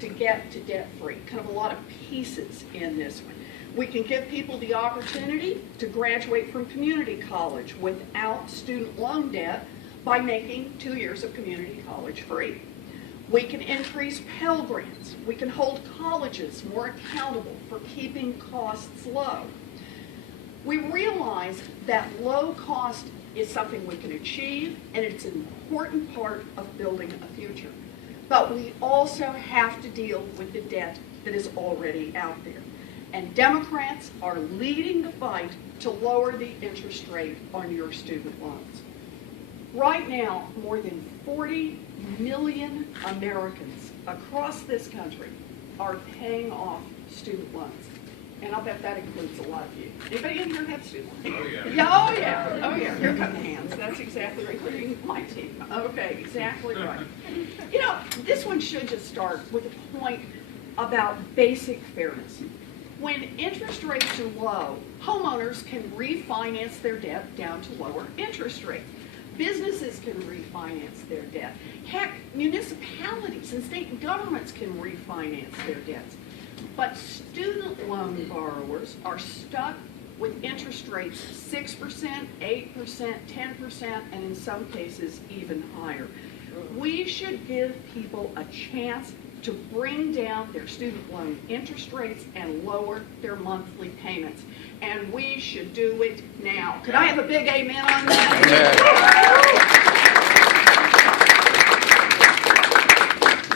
to get to debt-free, kind of a lot of pieces in this one. We can give people the opportunity to graduate from community college without student loan debt by making 2 years of community college free. We can increase Pell Grants. We can hold colleges more accountable for keeping costs low. We realize that low cost is something we can achieve, and it's an important part of building a future. But we also have to deal with the debt that is already out there. And Democrats are leading the fight to lower the interest rate on your student loans. Right now, more than 40 million Americans across this country are paying off student loans. And I'll bet that includes a lot of you. Anybody in here have student loans? Oh, yeah. Yeah, oh, yeah. Oh, yeah. Here come the hands. That's exactly right, including my team. Okay, exactly right. You know, this one should just start with a point about basic fairness. When interest rates are low, homeowners can refinance their debt down to lower interest rates. Businesses can refinance their debt. Heck, municipalities and state governments can refinance their debts. But student loan borrowers are stuck with interest rates 6%, 8%, 10%, and in some cases even higher. We should give people a chance to bring down their student loan interest rates and lower their monthly payments. And we should do it now. Could I have a big amen on that?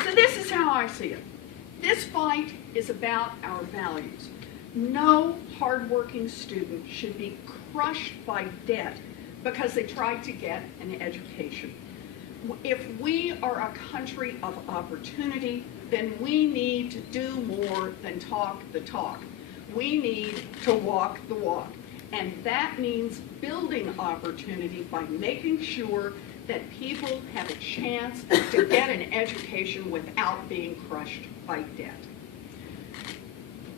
So this is how I see it. This fight is about our values. No hardworking student should be crushed by debt because they tried to get an education. If we are a country of opportunity, then we need to do more than talk the talk. We need to walk the walk. And that means building opportunity by making sure that people have a chance to get an education without being crushed by debt.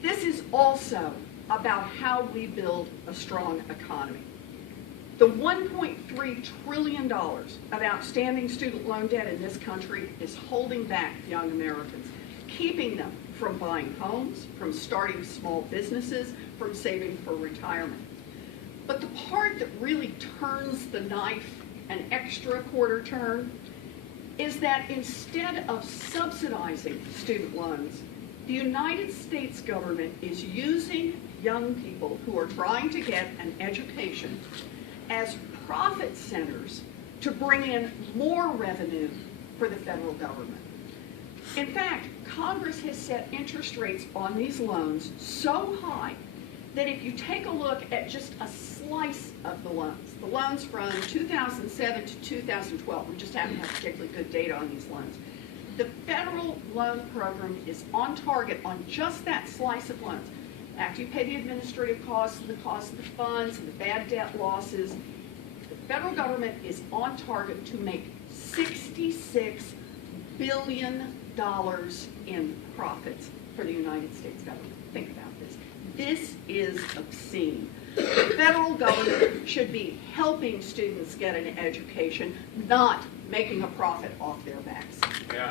This is also about how we build a strong economy. The $1.3 trillion of outstanding student loan debt in this country is holding back young Americans, keeping them from buying homes, from starting small businesses, from saving for retirement. But the part that really turns the knife an extra quarter turn is that instead of subsidizing student loans, the United States government is using young people who are trying to get an education as profit centers to bring in more revenue for the federal government. In fact, Congress has set interest rates on these loans so high that if you take a look at just a slice of the loans from 2007 to 2012, we just haven't had particularly good data on these loans, the federal loan program is on target on just that slice of loans. After you pay the administrative costs and the cost of the funds and the bad debt losses, the federal government is on target to make $66 billion in profits for the United States government. Think about this. This is obscene. The federal government should be helping students get an education, not making a profit off their backs. Yeah.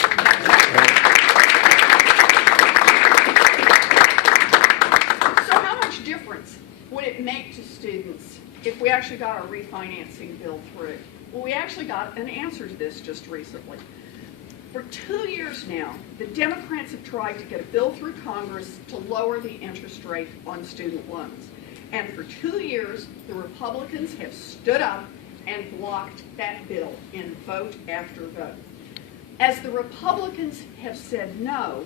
So how much difference would it make to students if we actually got our refinancing bill through? Well, we actually got an answer to this just recently. For 2 years now, the Democrats have tried to get a bill through Congress to lower the interest rate on student loans. And for 2 years, the Republicans have stood up and blocked that bill in vote after vote. As the Republicans have said no,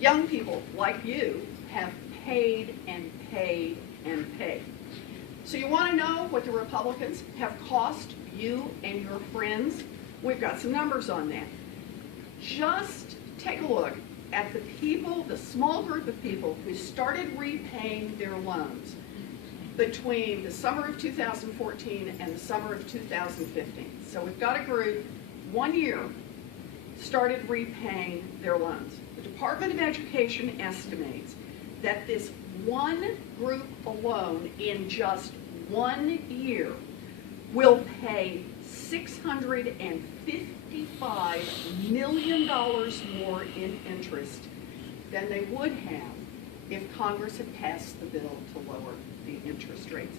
young people like you have paid and paid and paid. So you want to know what the Republicans have cost you and your friends? We've got some numbers on that. Just take a look at the people, the small group of people who started repaying their loans between the summer of 2014 and the summer of 2015. So we've got a group, 1 year, started repaying their loans. The Department of Education estimates that this one group alone in just 1 year will pay $650 $55 million more in interest than they would have if Congress had passed the bill to lower the interest rates.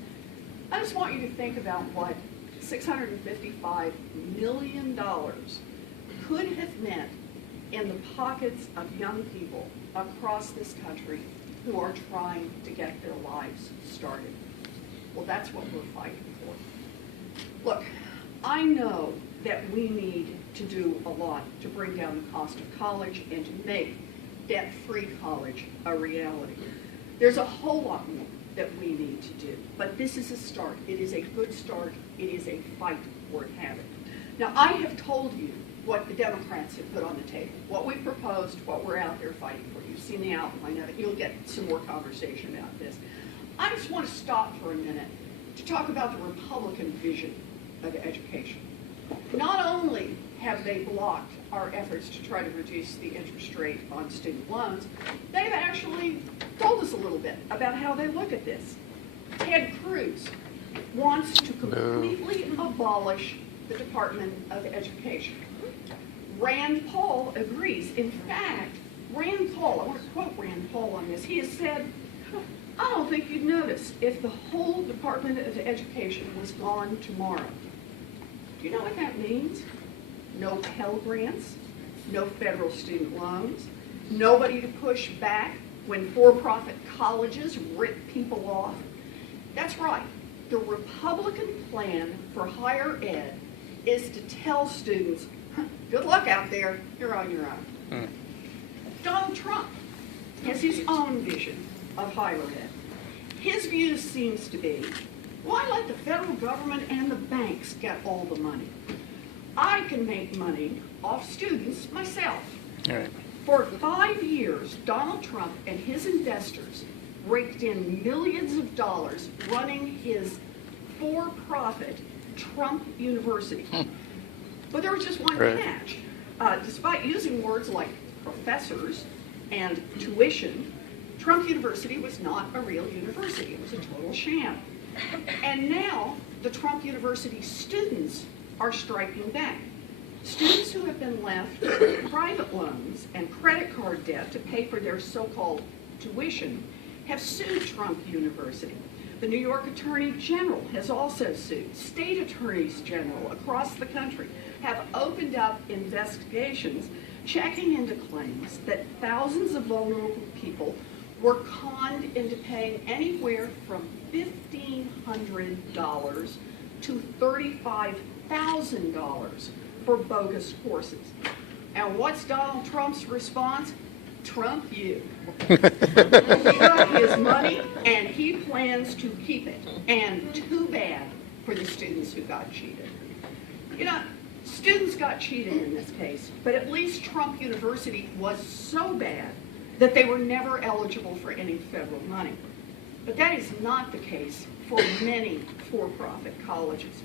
I just want you to think about what $655 million could have meant in the pockets of young people across this country who are trying to get their lives started. Well, that's what we're fighting for. Look, I know that we need to do a lot to bring down the cost of college and to make debt-free college a reality. There's a whole lot more that we need to do, but this is a start. It is a good start. It is a fight worth having. Now, I have told you what the Democrats have put on the table, what we've proposed, what we're out there fighting for. You've seen the outline of it. You'll get some more conversation about this. I just want to stop for a minute to talk about the Republican vision of education. Not only have they blocked our efforts to try to reduce the interest rate on student loans, they've actually told us a little bit about how they look at this. Ted Cruz wants to completely abolish the Department of Education. Rand Paul agrees. In fact, Rand Paul, I want to quote Rand Paul on this, he has said, I don't think you'd notice if the whole Department of Education was gone tomorrow. Do you know what that means? No Pell Grants, no federal student loans, nobody to push back when for-profit colleges rip people off. That's right. The Republican plan for higher ed is to tell students, good luck out there, you're on your own. Donald Trump has his own vision of higher ed. His view seems to be, why let the federal government and the banks get all the money? I can make money off students myself. All right. For 5 years, Donald Trump and his investors raked in millions of dollars running his for-profit Trump University. But there was just one catch. Despite using words like professors and tuition, Trump University was not a real university. It was a total sham. And now the Trump University students are striking back. Students who have been left with private loans and credit card debt to pay for their so-called tuition have sued Trump University. The New York Attorney General has also sued. State attorneys general across the country have opened up investigations checking into claims that thousands of vulnerable people were conned into paying anywhere from $1,500 to $35,000 for bogus courses. And what's Donald Trump's response? Trump you. He took his money and he plans to keep it. And too bad for the students who got cheated. You know, students got cheated in this case, but at least Trump University was so bad that they were never eligible for any federal money. But that is not the case for many for-profit colleges.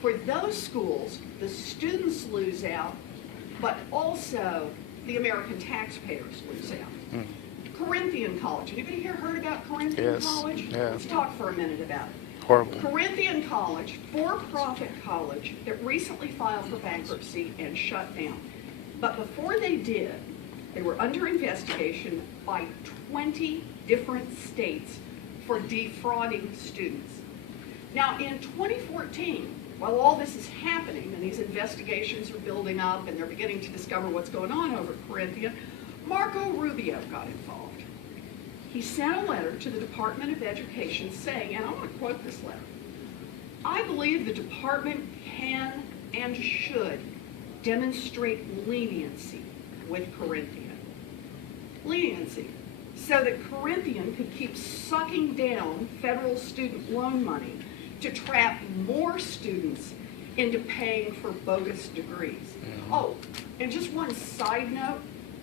For those schools, the students lose out, but also the American taxpayers lose out. Corinthian College. Anybody here heard about Corinthian College? Yeah. Let's talk for a minute about it. Horrible. Corinthian College, for-profit college that recently filed for bankruptcy and shut down. But before they did, they were under investigation by 20 different states for defrauding students. Now, in 2014, while all this is happening and these investigations are building up and they're beginning to discover what's going on over at Corinthian, Marco Rubio got involved. He sent a letter to the Department of Education saying, and I want to quote this letter, I believe the department can and should demonstrate leniency with Corinthian. Leniency, so that Corinthian could keep sucking down federal student loan money to trap more students into paying for bogus degrees. Oh, and just one side note,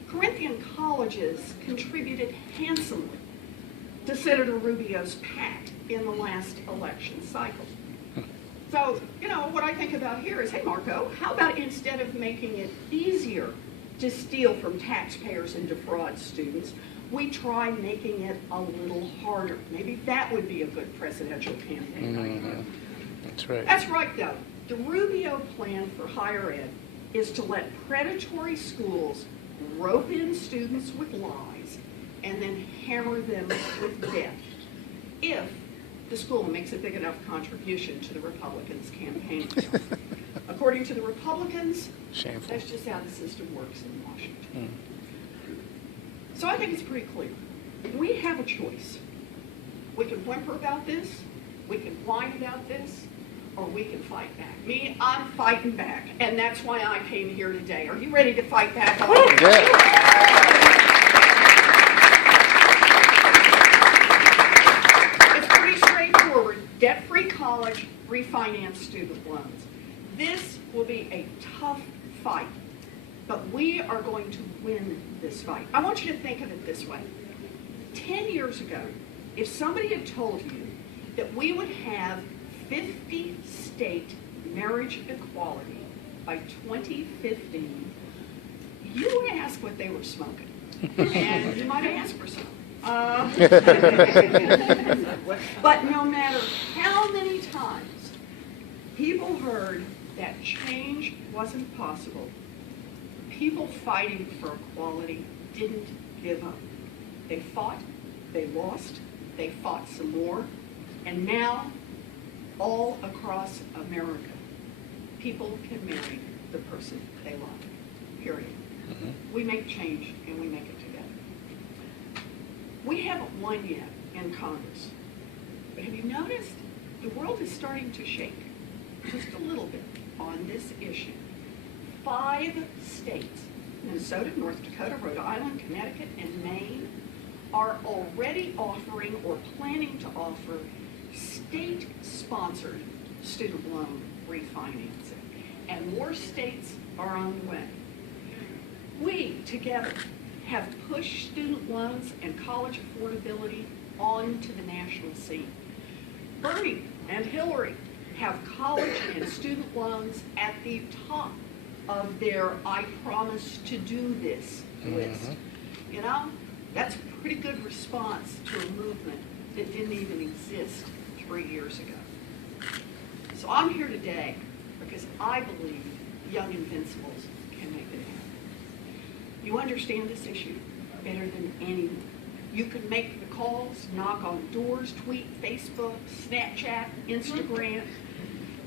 Corinthian colleges contributed handsomely to Senator Rubio's PAC in the last election cycle. So, you know, what I think about here is, hey, Marco, how about instead of making it easier to steal from taxpayers and defraud students, we try making it a little harder? Maybe that would be a good presidential campaign idea. That's right. That's right, though. The Rubio plan for higher ed is to let predatory schools rope in students with lies and then hammer them with debt if the school makes a big enough contribution to the Republicans' campaign. According to the Republicans, Shameful. that's just how the system works in Washington. So I think it's pretty clear. We have a choice. We can whimper about this, we can whine about this, or we can fight back. Me, I'm fighting back, and that's why I came here today. Are you ready to fight back? It's pretty straightforward. Debt-free college, refinance student loans. This will be a tough fight, but we are going to win this fight. I want you to think of it this way. 10 years ago, if somebody had told you that we would have 50 state marriage equality by 2015, you would ask what they were smoking. And you might ask for some. But no matter how many times people heard that change wasn't possible, people fighting for equality didn't give up. They fought, they lost, they fought some more, and now all across America, people can marry the person they love, period. We make change and we make it together. We haven't won yet in Congress, but have you noticed the world is starting to shake just a little bit on this issue? 5 states, Minnesota, North Dakota, Rhode Island, Connecticut, and Maine, are already offering or planning to offer state-sponsored student loan refinancing. And more states are on the way. We, together, have pushed student loans and college affordability onto the national scene. Bernie and Hillary have college and student loans at the top of their I promise to do this list. You know, that's a pretty good response to a movement that didn't even exist 3 years ago. So I'm here today because I believe young invincibles can make it happen. You understand this issue better than anyone. You can make the calls, knock on doors, tweet, Facebook, Snapchat, Instagram.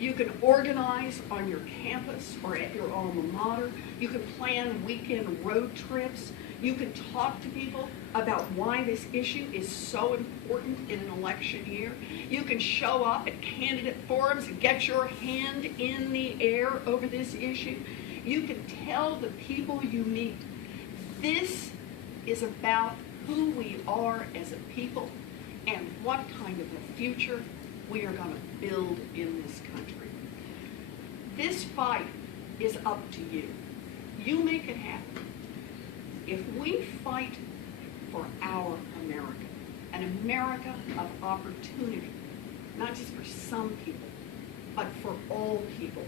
You can organize on your campus or at your alma mater. You can plan weekend road trips. You can talk to people about why this issue is so important in an election year. You can show up at candidate forums and get your hand in the air over this issue. You can tell the people you meet, this is about who we are as a people and what kind of a future we are going to build in this country. This fight is up to you. You make it happen. If we fight for our America, an America of opportunity, not just for some people, but for all people,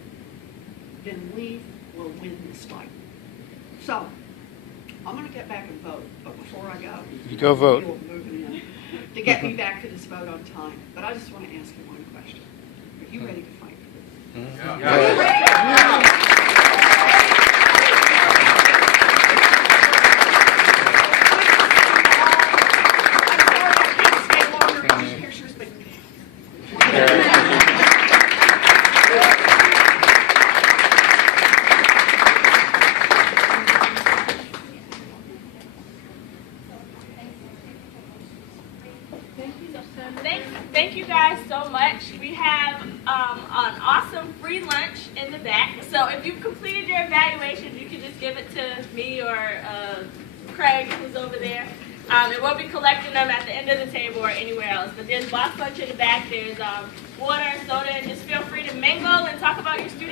then we will win this fight. So, I'm going to get back and vote, but before I go, You go vote. people moving in to get me back to this vote on time. But I just want to ask you one question. Are you ready to fight for this? Are you ready? Thank you guys so much. We have an awesome free lunch in the back. So if you've completed your evaluations, you can just give it to me or Craig, who's over there. And we'll be collecting them at the end of the table or anywhere else. But there's box lunch in the back. There's water, soda, and just feel free to mingle and talk about your student.